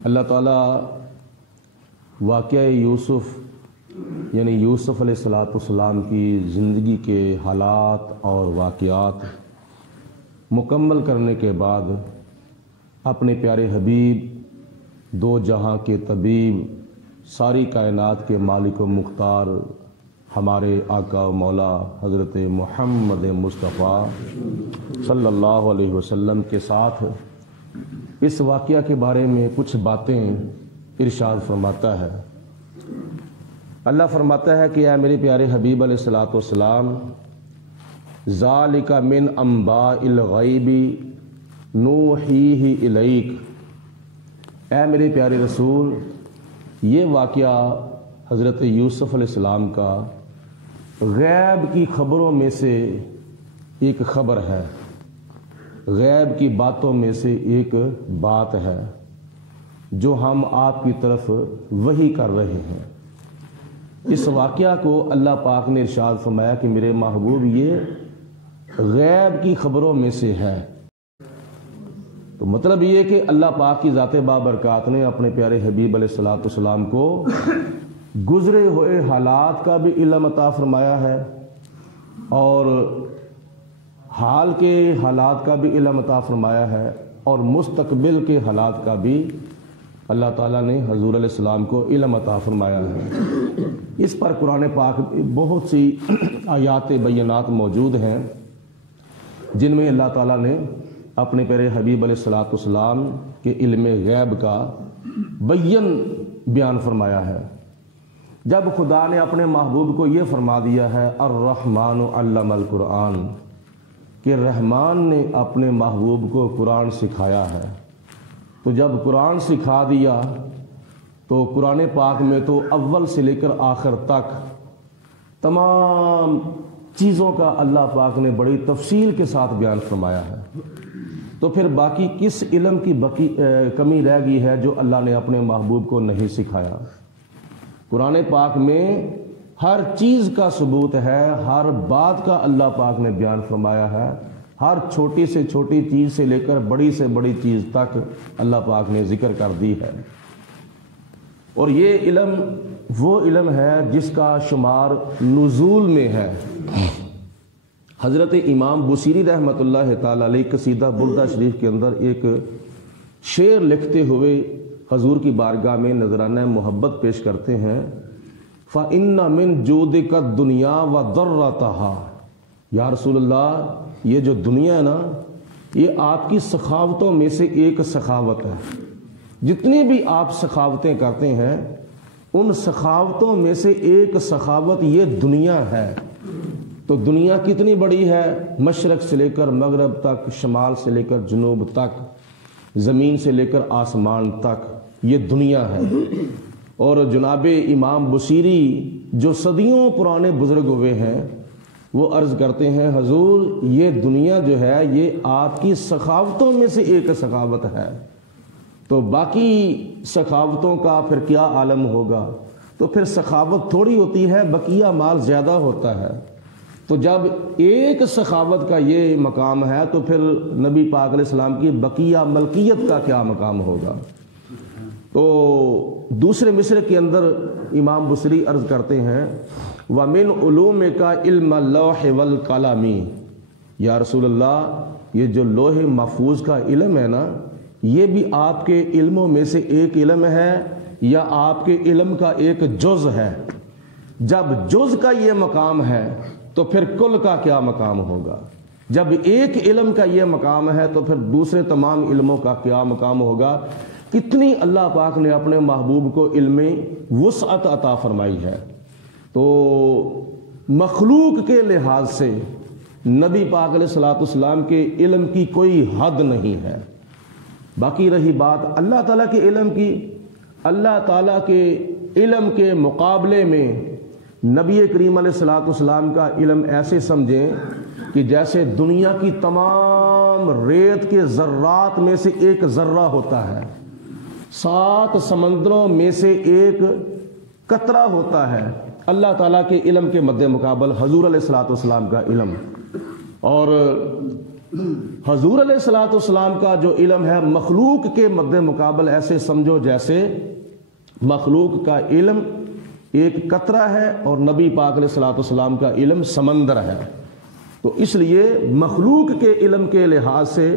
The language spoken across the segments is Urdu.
اللہ تعالیٰ واقعہ یوسف یعنی یوسف علیہ السلام کی زندگی کے حالات اور واقعات مکمل کرنے کے بعد اپنے پیارے حبیب دو جہاں کے طبیب ساری کائنات کے مالک و مختار ہمارے آقا و مولا حضرت محمد مصطفیٰ صلی اللہ علیہ وسلم کے ساتھ اس واقعہ کے بارے میں کچھ باتیں ارشاد فرماتا ہے۔ اللہ فرماتا ہے کہ اے میرے پیارے حبیب علیہ السلام، ذالک من انباء الغیب نوحیہ الیک، اے میرے پیارے رسول، یہ واقعہ حضرت یوسف علیہ السلام کا غیب کی خبروں میں سے ایک خبر ہے، غیب کی باتوں میں سے ایک بات ہے جو ہم آپ کی طرف وحی کر رہے ہیں۔ اس واقعہ کو اللہ پاک نے ارشاد فرمایا کہ میرے محبوب یہ غیب کی خبروں میں سے ہے، تو مطلب یہ کہ اللہ پاک کی ذات بابرکات نے اپنے پیارے حبیب علیہ السلام کو گزرے ہوئے حالات کا بھی علم عطا فرمایا ہے اور حال کے حالات کا بھی علم عطا فرمایا ہے اور مستقبل کے حالات کا بھی اللہ تعالیٰ نے حضور علیہ السلام کو علم عطا فرمایا ہے۔ اس پر قرآن پاک بہت سی آیات بینات موجود ہیں جن میں اللہ تعالیٰ نے اپنے پیارے حبیب علیہ السلام کے علم غیب کا بیان فرمایا ہے۔ جب خدا نے اپنے محبوب کو یہ فرما دیا ہے الرحمن علم القرآن، کہ رحمان نے اپنے محبوب کو قرآن سکھایا ہے، تو جب قرآن سکھا دیا تو قرآن پاک میں تو اول سے لے کر آخر تک تمام چیزوں کا اللہ پاک نے بڑی تفصیل کے ساتھ بیان فرمایا ہے، تو پھر باقی کس علم کی کمی رہ گئی ہے جو اللہ نے اپنے محبوب کو نہیں سکھایا؟ قرآن پاک میں ہر چیز کا ثبوت ہے، ہر بات کا اللہ پاک نے بیان فرمایا ہے، ہر چھوٹی سے چھوٹی چیز سے لے کر بڑی سے بڑی چیز تک اللہ پاک نے ذکر کر دی ہے۔ اور یہ علم وہ علم ہے جس کا شمار نزول میں ہے۔ حضرت امام بصیری رحمۃ اللہ تعالی علیہ قصیدہ بردہ شریف کے اندر ایک شعر لکھتے ہوئے حضور کی بارگاہ میں نذرانہ محبت پیش کرتے ہیں، فَإِنَّ مِن جُودِكَ الدُّنْيَا وَضَرَّتَهَا، یا رسول اللہ یہ جو دنیا ہے نا، یہ آپ کی سخاوتوں میں سے ایک سخاوت ہے۔ جتنی بھی آپ سخاوتیں کرتے ہیں ان سخاوتوں میں سے ایک سخاوت یہ دنیا ہے۔ تو دنیا کتنی بڑی ہے؟ مشرق سے لے کر مغرب تک، شمال سے لے کر جنوب تک، زمین سے لے کر آسمان تک یہ دنیا ہے۔ اور جناب امام بصیری جو صدیوں پرانے بزرگ ہوئے ہیں وہ عرض کرتے ہیں حضور یہ دنیا جو ہے یہ آپ کی سخاوتوں میں سے ایک سخاوت ہے، تو باقی سخاوتوں کا پھر کیا عالم ہوگا؟ تو پھر سخاوت تھوڑی ہوتی ہے، بقیہ مال زیادہ ہوتا ہے۔ تو جب ایک سخاوت کا یہ مقام ہے تو پھر نبی پاک علیہ السلام کی بقیہ ملکیت کا کیا مقام ہوگا؟ تو دوسرے مصرع کے اندر امام بصری عرض کرتے ہیں وَمِنْ عُلُومِكَ عِلْمَ اللَّوْحِ وَالْقَلَمِ، یا رسول اللہ یہ جو لوح محفوظ کا علم ہے نا، یہ بھی آپ کے علموں میں سے ایک علم ہے یا آپ کے علم کا ایک جز ہے؟ جب جز کا یہ مقام ہے تو پھر کل کا کیا مقام ہوگا؟ جب ایک علم کا یہ مقام ہے تو پھر دوسرے تمام علموں کا کیا مقام ہوگا؟ کتنی اللہ پاک نے اپنے محبوب کو علم وسعت عطا فرمائی ہے۔ تو مخلوق کے لحاظ سے نبی پاک علیہ السلام کے علم کی کوئی حد نہیں ہے۔ باقی رہی بات اللہ تعالیٰ کے علم کی، اللہ تعالیٰ کے علم کے مقابلے میں نبی کریم علیہ السلام کا علم ایسے سمجھیں کہ جیسے دنیا کی تمام ریت کے ذرات میں سے ایک ذرہ ہوتا ہے، 7 سمندروں میں سے ایک قطرہ ہوتا ہے اللہ تعالیٰ کے علم کے مد مقابل حضور علیہ السلام کا علم۔ اور حضور علیہ الصلوۃ والسلام کا جو علم ہے مخلوق کے مد مقابل ایسے سمجھو جیسے مخلوق کا علم ایک قطرہ ہے اور نبی پاک علیہ الصلوۃ والسلام کا علم سمندر ہے. تو اس لیے مخلوق کے علم کے لحاظ سے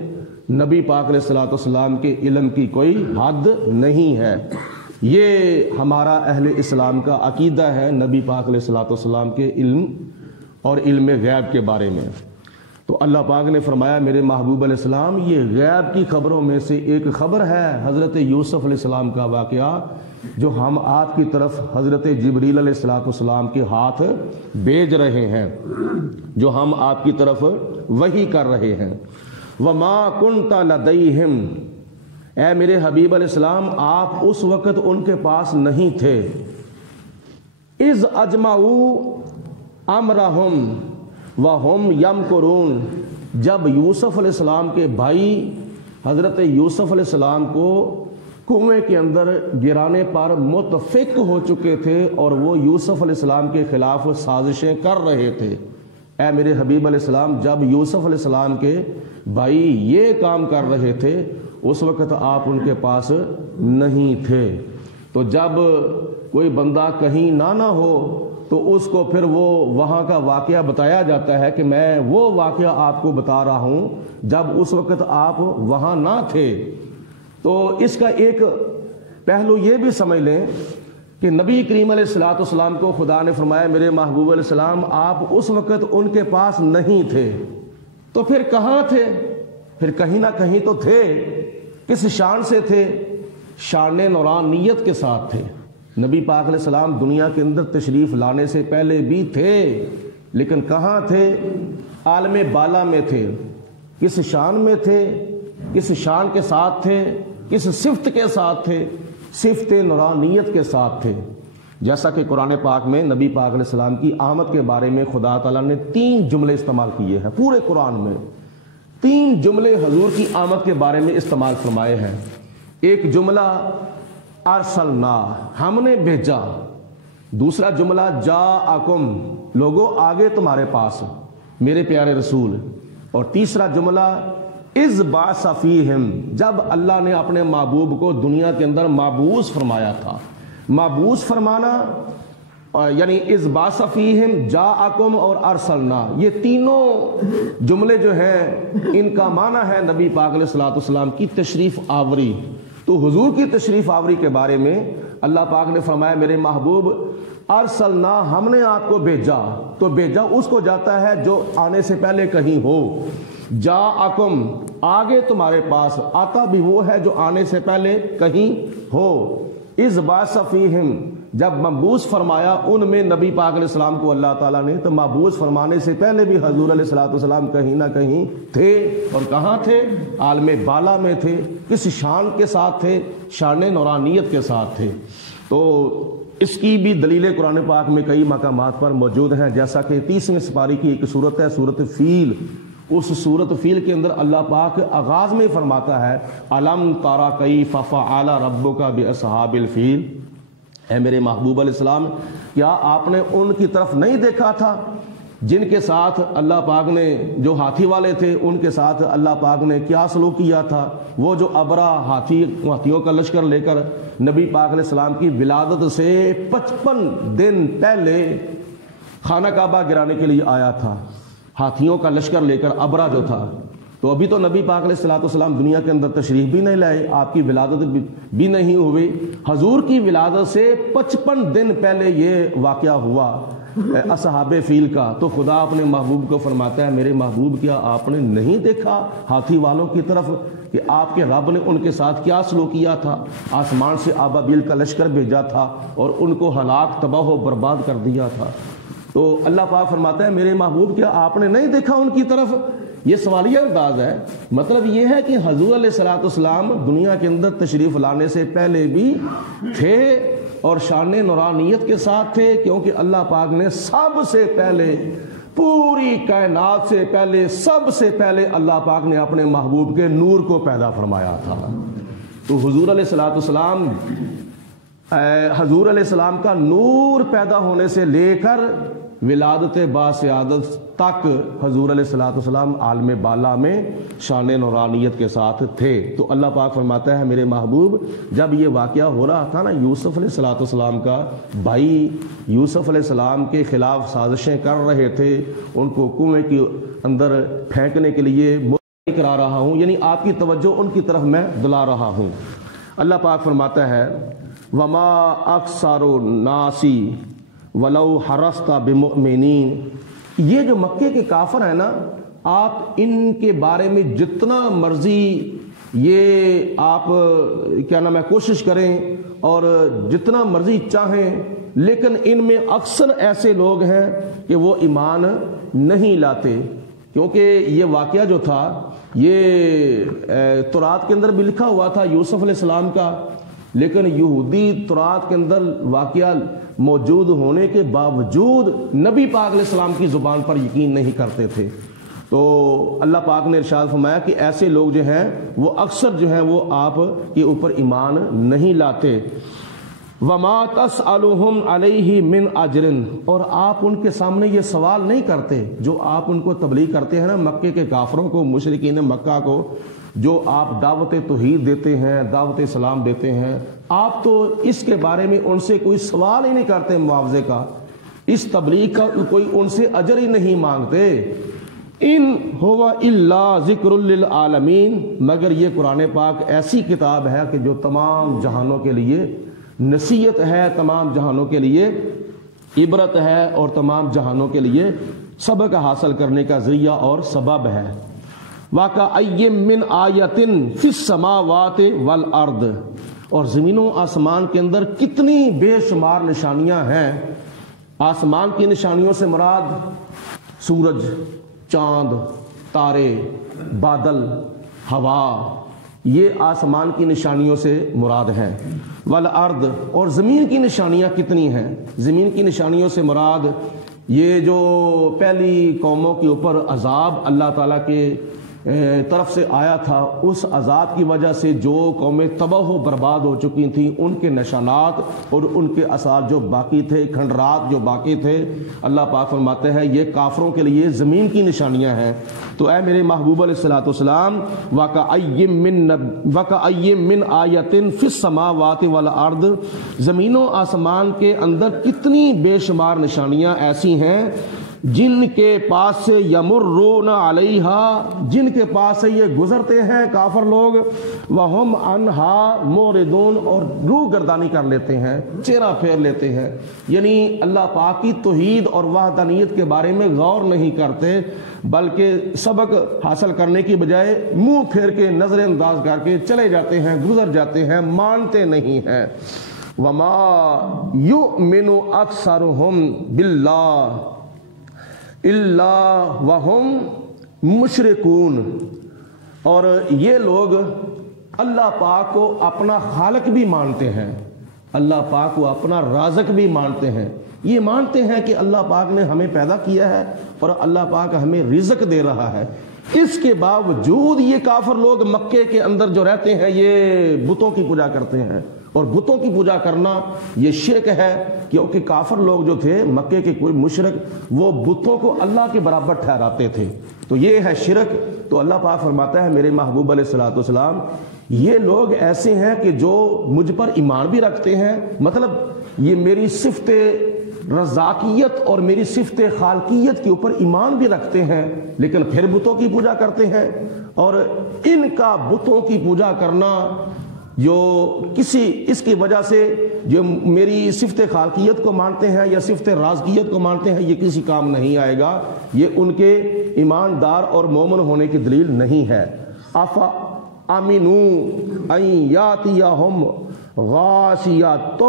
نبی پاک علیہ الصلوۃ والسلام کے علم کی کوئی حد نہیں ہے. یہ ہمارا اہل اسلام کا عقیدہ ہے نبی پاک علیہ الصلوۃ والسلام کے علم اور علم غیب کے بارے میں. تو اللہ پاک نے فرمایا میرے محبوب علیہ السلام یہ غیب کی خبروں میں سے ایک خبر ہے حضرت یوسف علیہ السلام کا واقعہ جو ہم آپ کی طرف حضرت جبریل علیہ الصلوۃ والسلام کے ہاتھ بھیج رہے ہیں، جو ہم آپ کی طرف وحی کر رہے ہیں. وما کنت لدیہم، اے میرے حبیب علیہ السلام آپ اس وقت ان کے پاس نہیں تھے. اذ اجمعوا امرہم وہم یمکرون، جب یوسف علیہ السلام کے بھائی حضرت یوسف علیہ السلام کو کنویں کے اندر گرانے پر متفق ہو چکے تھے اور وہ یوسف علیہ السلام کے خلاف سازشیں کر رہے تھے. اے میرے حبیب علیہ السلام جب یوسف علیہ السلام کے بھائی یہ کام کر رہے تھے اس وقت آپ ان کے پاس نہیں تھے. تو جب کوئی بندہ کہیں نہ ہو تو اس کو پھر وہ وہاں کا واقعہ بتایا جاتا ہے کہ میں وہ واقعہ آپ کو بتا رہا ہوں جب اس وقت آپ وہاں نہ تھے. تو اس کا ایک پہلو یہ بھی سمجھ لیں کہ نبی کریم علیہ الصلوۃ والسلام کو خدا نے فرمایا میرے محبوب علیہ السلام آپ اس وقت ان کے پاس نہیں تھے. تو پھر کہاں تھے؟ پھر کہیں نہ کہیں تو تھے. کس شان سے تھے؟ شان نورانیت کے ساتھ تھے. نبی پاک علیہ السلام دنیا کے اندر تشریف لانے سے پہلے بھی تھے، لیکن کہاں تھے؟ عالم بالا میں تھے. کس شان میں تھے؟ کس شان کے ساتھ تھے؟ کس صفت کے ساتھ تھے؟ صفت نورانیت کے ساتھ تھے. جیسا کہ قرآن پاک میں نبی پاک علیہ السلام کی آمد کے بارے میں خدا تعالیٰ نے 3 جملے استعمال کیے ہیں. پورے قرآن میں 3 جملے حضور کی آمد کے بارے میں استعمال فرمائے ہیں. ایک جملہ ارسلنا، ہم نے بھیجا. دوسرا جملہ جاءکم، لوگوں آگے تمہارے پاس میرے پیارے رسول. اور تیسرا جملہ اذ بعث فیہم، جب اللہ نے اپنے محبوب کو دنیا کے اندر مبعوث فرمایا تھا. مبعوث فرمانا یعنی اذ بعث فیہم، جاءکم اور ارسلنا، یہ تینوں جملے جو ہیں ان کا معنی ہے نبی پاک علیہ الصلوۃ والسلام کی تشریف آوری. تو حضور کی تشریف آوری کے بارے میں اللہ پاک نے فرمایا میرے محبوب ارسلنا، ہم نے آپ کو بھیجا. تو بھیجا اس کو جاتا ہے جو آنے سے پہلے کہیں ہو. جاءکم، آگے تمہارے پاس، آتا بھی وہ ہے جو آنے سے پہلے کہیں ہو. اذ بعث فیہم، جب مبعوث فرمایا ان میں نبی پاک علیہ السلام کو اللہ تعالیٰ نے، تو مبعوث فرمانے سے پہلے بھی حضور علیہ الصلوۃ والسلام کہیں نہ کہیں تھے. اور کہاں تھے؟ عالم بالا میں تھے. کس شان کے ساتھ تھے؟ شان نورانیت کے ساتھ تھے. تو اس کی بھی دلیلیں قرآن پاک میں کئی مقامات پر موجود ہیں. جیسا کہ 30ویں سپاری کی ایک صورت ہے سورت فیل. اس سورت فیل کے اندر اللہ پاک آغاز میں فرماتا ہے الم ترى کیف فعل ربک باصحاب الفیل، اے میرے محبوب علیہ السلام کیا آپ نے ان کی طرف نہیں دیکھا تھا جن کے ساتھ اللہ پاک نے، جو ہاتھی والے تھے ان کے ساتھ اللہ پاک نے کیا سلوک کیا تھا؟ وہ جو ابرا ہاتھیوں کا لشکر لے کر نبی پاک علیہ السلام کی ولادت سے 55 دن پہلے خانہ کعبہ گرانے کے لیے آیا تھا، ہاتھیوں کا لشکر لے کر ابرا جو تھا. تو ابھی تو نبی پاک علیہ الصلوۃ والسلام دنیا کے اندر تشریف بھی نہیں لائے، آپ کی ولادت بھی نہیں ہوئی. حضور کی ولادت سے 55 دن پہلے یہ واقعہ ہوا اصحاب فیل کا. تو خدا اپنے محبوب کو فرماتا ہے میرے محبوب کیا آپ نے نہیں دیکھا ہاتھی والوں کی طرف کہ آپ کے رب نے ان کے ساتھ کیا سلوک کیا تھا؟ آسمان سے ابابیل کا لشکر بھیجا تھا اور ان کو ہلاک، تباہ و برباد کر دیا تھا. تو اللہ پاک فرماتا ہے میرے محبوب کیا آپ نے نہیں دیکھا ان کی طرف؟ یہ سوالیہ انداز ہے. مطلب یہ ہے کہ حضور علیہ الصلوۃ والسلام دنیا کے اندر تشریف لانے سے پہلے بھی تھے اور شان نورانیت کے ساتھ تھے، کیونکہ اللہ پاک نے سب سے پہلے، پوری کائنات سے پہلے، سب سے پہلے اللہ پاک نے اپنے محبوب کے نور کو پیدا فرمایا تھا. تو حضور علیہ الصلوۃ والسلام، حضور علیہ السلام کا نور پیدا ہونے سے لے کر ولادت باسعادت تک حضور علیہ الصلوۃ والسلام عالم بالا میں شان نورانیت کے ساتھ تھے۔ تو اللہ پاک فرماتا ہے میرے محبوب جب یہ واقعہ ہو رہا تھا نا، یوسف علیہ الصلوۃ والسلام کا بھائی یوسف علیہ السلام کے خلاف سازشیں کر رہے تھے، ان کو کنویں کے اندر پھینکنے کے لیے کرا رہا ہوں، یعنی آپ کی توجہ ان کی طرف میں دلا رہا ہوں۔ اللہ پاک فرماتا ہے وما اکثر الناس ولو حرصت بمؤمنین، یہ جو مکے کے کافر ہیں نا، آپ ان کے بارے میں جتنا مرضی یہ آپ کیا نام ہے کوشش کریں اور جتنا مرضی چاہیں، لیکن ان میں اکثر ایسے لوگ ہیں کہ وہ ایمان نہیں لاتے، کیونکہ یہ واقعہ جو تھا یہ تورات کے اندر بھی لکھا ہوا تھا یوسف علیہ السلام کا، لیکن یہودی تورات کے اندر واقعہ موجود ہونے کے باوجود نبی پاک علیہ السلام کی زبان پر یقین نہیں کرتے تھے۔ تو اللہ پاک نے ارشاد فرمایا کہ ایسے لوگ جو ہیں وہ اکثر جو ہیں وہ آپ کے اوپر ایمان نہیں لاتے۔ وما تسألهم علیہ من اجر، اور آپ ان کے سامنے یہ سوال نہیں کرتے جو آپ ان کو تبلیغ کرتے ہیں نا، مکے کے کافروں کو، مشرکین مکہ کو، جو آپ دعوت توحید دیتے ہیں، دعوت اسلام دیتے ہیں، آپ تو اس کے بارے میں ان سے کوئی سوال ہی نہیں کرتے معاوضے کا، اس تبلیغ کا کوئی ان سے اجر ہی نہیں مانگتے۔ ان ہوا الا ذکر للعالمین، مگر یہ قرآن پاک ایسی کتاب ہے کہ جو تمام جہانوں کے لیے نصیحت ہے، تمام جہانوں کے لیے عبرت ہے، اور تمام جہانوں کے لیے سبق حاصل کرنے کا ذریعہ اور سبب ہے۔ وَكَأَيٍّ مِّنْ آیَةٍ فِي السَّمَاوَاتِ وَالْأَرْضِ، اور زمین و آسمان کے اندر کتنی بے شمار نشانیاں ہیں۔ آسمان کی نشانیوں سے مراد سورج، چاند، تارے، بادل، ہوا، یہ آسمان کی نشانیوں سے مراد ہے۔ والارض، اور زمین کی نشانیاں کتنی ہیں۔ زمین کی نشانیوں سے مراد یہ جو پہلی قوموں کے اوپر عذاب اللہ تعالیٰ کے طرف سے آیا تھا، اس عذاب کی وجہ سے جو قومیں تباہ و برباد ہو چکی تھیں، ان کے نشانات اور ان کے آثار جو باقی تھے، کھنڈرات جو باقی تھے، اللہ پاک فرماتے ہیں یہ کافروں کے لیے زمین کی نشانیاں ہیں۔ تو اے میرے محبوب علیہ الصلوۃ والسلام، وَكَأَيٍّ مِّنْ آیَةٍ فِي السَّمَاوَاتِ وَالْأَرْضِ، زمین و آسمان کے اندر کتنی بے شمار نشانیاں ایسی ہیں جن کے پاس سے یمرون علیہا، جن کے پاس سے یہ گزرتے ہیں کافر لوگ، وہم عنہا موردون، اور روح گردانی کر لیتے ہیں، چہرہ پھیر لیتے ہیں، یعنی اللہ پاک کی توحید اور وحدانیت کے بارے میں غور نہیں کرتے، بلکہ سبق حاصل کرنے کی بجائے منہ پھیر کے نظر انداز کر کے چلے جاتے ہیں، گزر جاتے ہیں، مانتے نہیں ہیں۔ وما یؤمن اکثرهم باللہ الا وہم مشرکون، اور یہ لوگ اللہ پاک کو اپنا خالق بھی مانتے ہیں، اللہ پاک کو اپنا رازق بھی مانتے ہیں، یہ مانتے ہیں کہ اللہ پاک نے ہمیں پیدا کیا ہے اور اللہ پاک ہمیں رزق دے رہا ہے۔ اس کے باوجود یہ کافر لوگ مکے کے اندر جو رہتے ہیں یہ بتوں کی پوجا کرتے ہیں، اور بتوں کی پوجا کرنا یہ شرک ہے، کیونکہ کافر لوگ جو تھے مکے کے کوئی مشرک، وہ بتوں کو اللہ کے برابر ٹھہراتے تھے، تو یہ ہے شرک۔ تو اللہ پاک فرماتا ہے میرے محبوب علیہ الصلوۃ والسلام، یہ لوگ ایسے ہیں کہ جو مجھ پر ایمان بھی رکھتے ہیں، مطلب یہ میری صفت رزاقیت اور میری صفت خالقیت کے اوپر ایمان بھی رکھتے ہیں، لیکن پھر بتوں کی پوجا کرتے ہیں، اور ان کا بتوں کی پوجا کرنا جو اس کی وجہ سے جو میری صفت خالقیت کو مانتے ہیں یا صفت رازقیت کو مانتے ہیں، یہ کسی کام نہیں آئے گا، یہ ان کے ایماندار اور مومن ہونے کی دلیل نہیں ہے۔ افا امنوا ان یاتیہم غاشیۃ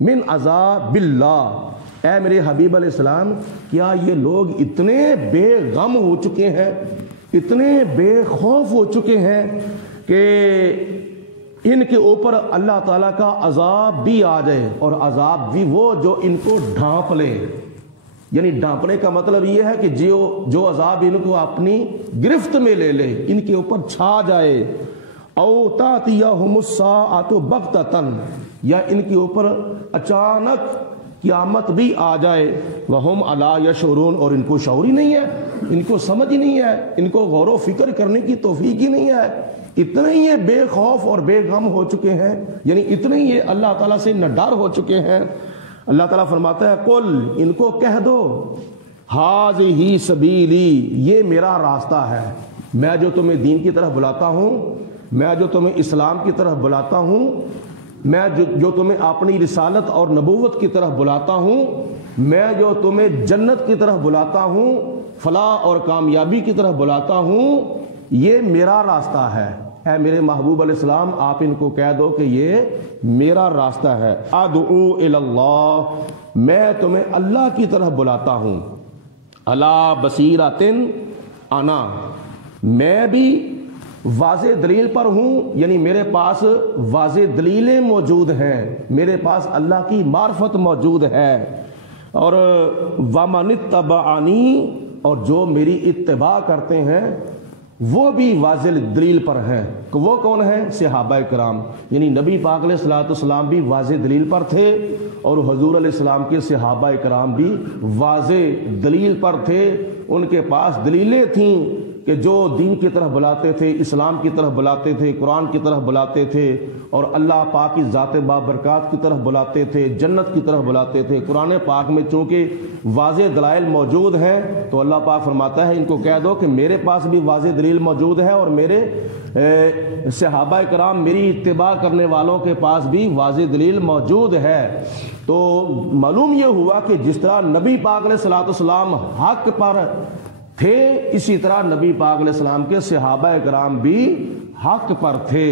من عذاب اللہ، اے میرے حبیب علیہ السلام، کیا یہ لوگ اتنے بے غم ہو چکے ہیں، اتنے بے خوف ہو چکے ہیں کہ ان کے اوپر اللہ تعالیٰ کا عذاب بھی آ جائے، اور عذاب بھی وہ جو ان کو ڈھانپ لے، یعنی ڈھانپنے کا مطلب یہ ہے کہ جو عذاب ان کو اپنی گرفت میں لے لے، ان کے اوپر چھا جائے، او تاتیہم الساعۃ بغتۃ، یا ان کے اوپر اچانک قیامت بھی آ جائے وہم الا یشعرون، اور ان کو شعور ہی نہیں ہے، ان کو سمجھ ہی نہیں ہے، ان کو غور و فکر کرنے کی توفیق ہی نہیں ہے، اتنے ہی یہ بے خوف اور بے غم ہو چکے ہیں، یعنی اتنے ہی یہ اللہ تعالیٰ سے نڈر ہو چکے ہیں۔ اللہ تعالیٰ فرماتا ہے قل، ان کو کہہ دو، ھذہ سبیلی، یہ میرا راستہ ہے، میں جو تمہیں دین کی طرف بلاتا ہوں، میں جو تمہیں اسلام کی طرف بلاتا ہوں، میں جو تمہیں اپنی رسالت اور نبوت کی طرف بلاتا ہوں، میں جو تمہیں جنت کی طرف بلاتا ہوں، فلاح اور کامیابی کی طرف بلاتا ہوں، یہ میرا راستہ ہے۔ اے میرے محبوب علیہ السلام، آپ ان کو کہہ دو کہ یہ میرا راستہ ہے۔ ادعو الی اللہ، میں تمہیں اللہ کی طرف بلاتا ہوں، علی بصیرۃ انا، میں بھی واضح دلیل پر ہوں، یعنی میرے پاس واضح دلیلیں موجود ہیں، میرے پاس اللہ کی معرفت موجود ہے، اور ومن اتبعنی، اور جو میری اتباع کرتے ہیں وہ بھی واضح دلیل پر ہیں۔ وہ کون ہیں؟ صحابہ کرام، یعنی نبی پاک علیہ الصلوۃ والسلام بھی واضح دلیل پر تھے، اور حضور علیہ السلام کے صحابہ کرام بھی واضح دلیل پر تھے، ان کے پاس دلیلیں تھیں کہ جو دین کی طرف بلاتے تھے، اسلام کی طرف بلاتے تھے، قرآن کی طرف بلاتے تھے، اور اللہ پاک کی ذات بابرکات کی طرف بلاتے تھے، جنت کی طرف بلاتے تھے۔ قرآن پاک میں چونکہ واضح دلائل موجود ہیں تو اللہ پاک فرماتا ہے ان کو کہہ دو کہ میرے پاس بھی واضح دلیل موجود ہے، اور میرے صحابہ کرام، میری اتباع کرنے والوں کے پاس بھی واضح دلیل موجود ہے۔ تو معلوم یہ ہوا کہ جس طرح نبی پاک علیہ الصلوۃ والسلام حق پر تھے، اسی طرح نبی پاک علیہ السلام کے صحابہ کرام بھی حق پر تھے۔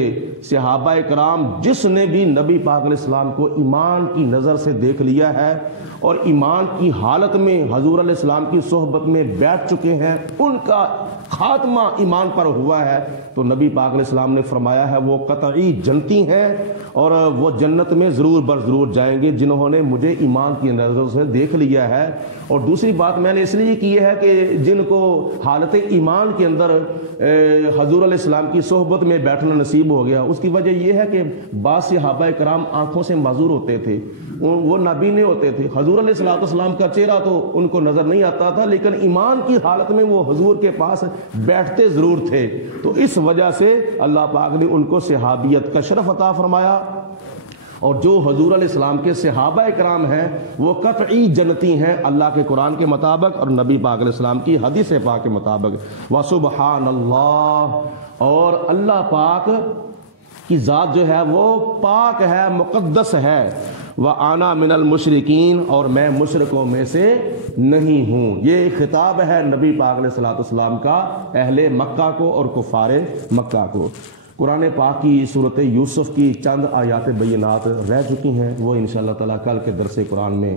صحابہ کرام جس نے بھی نبی پاک علیہ السلام کو ایمان کی نظر سے دیکھ لیا ہے اور ایمان کی حالت میں حضور علیہ السلام کی صحبت میں بیٹھ چکے ہیں، ان کا خاتمہ ایمان پر ہوا ہے، تو نبی پاک علیہ السلام نے فرمایا ہے وہ قطعی جنتی ہیں، اور وہ جنت میں ضرور برضرور جائیں گے جنہوں نے مجھے ایمان کی نظر سے دیکھ لیا ہے۔ اور دوسری بات میں نے اس لیے کی ہے کہ جن کو حالت ایمان کے اندر حضور علیہ السلام کی صحبت میں بیٹھنا نصیب ہو گیا، اس کی وجہ یہ ہے کہ بعض صحابہ کرام آنکھوں سے معذور ہوتے تھے، وہ نابینے ہوتے تھے، حضور علیہ السلام کا چہرہ تو ان کو نظر نہیں آتا تھا، لیکن ایمان کی حالت میں وہ حضور کے پاس بیٹھتے ضرور تھے، تو اس وجہ سے اللہ پاک نے ان کو صحابیت کا شرف عطا فرمایا۔ اور جو حضور علیہ السلام کے صحابہ کرام ہیں وہ قطعی جنتی ہیں اللہ کے قرآن کے مطابق اور نبی پاک علیہ السلام کی حدیث پاک کے مطابق۔ وسبحان اللہ، اور اللہ پاک کی ذات جو ہے وہ پاک ہے، مقدس ہے۔ وَأَنَا مِنَ الْمُشْرِكِينَ، اور میں مشرکوں میں سے نہیں ہوں۔ یہ خطاب ہے نبی پاک علیہ السلام کا اہل مکہ کو اور کفار مکہ کو۔ قرآن پاک کی سورۃ یوسف کی چند آیات بینات رہ چکی ہیں، وہ انشاءاللہ تعالیٰ کل کے درس قرآن میں